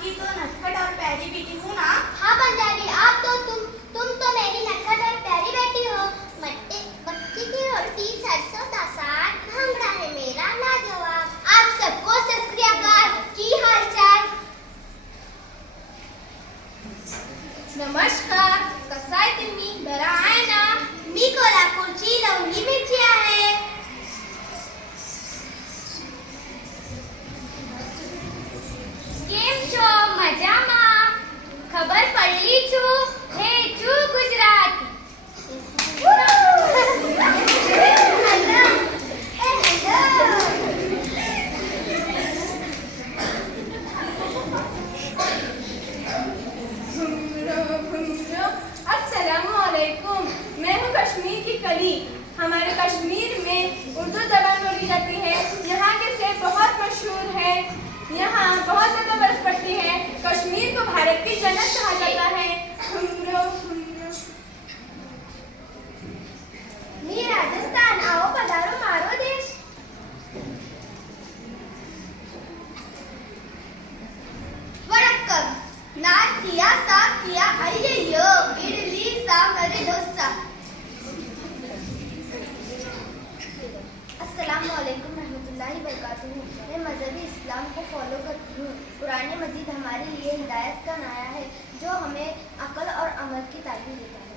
आपकी तो नटखट और प्यारी बेटी हूँ ना। हाँ पंजाबी, आप तो तुम तो मेरी नटखट और प्यारी बेटी हो। मट्टी मक्की की रोटी सरसों का साग, भांगड़ा है मेरा लाजवाब। आप सबको सत श्री अकाल, की हाल चाल? नमस्कार, कसा आहे तुम्ही? बरा आहे ना? मी कोल्हापूरची लवंगी मिरची आहे. કેમ છો? મજામાં? ખબર પડી છું? હે છું ગુજરાતી. अस्सलामुअलैकुम, मैं हूँ कश्मीर की कली। हमारे कश्मीर में उर्दू ज़बान बोली जाती है। यहाँ के सेब बहुत मशहूर है। यहाँ बहुत ज़्यादा बर्फ पड़ती है। कश्मीर को भारत की जन्नत कहा जाता है। मी राजस्थान, आओ पधारो मारो देश. वड़क्कम, नान किया साग किया अय्यो, इडली सांभर डोसा. अस्सलाम वालेकुम रहमतुल्लाहि बरकातुहू. मैं मजहबी इस्लाम को फॉलो करती हूँ. कुरान मजीद हमारे लिए हिदायत का नाया है जो हमें अक्ल और अमल की तालीम देता है.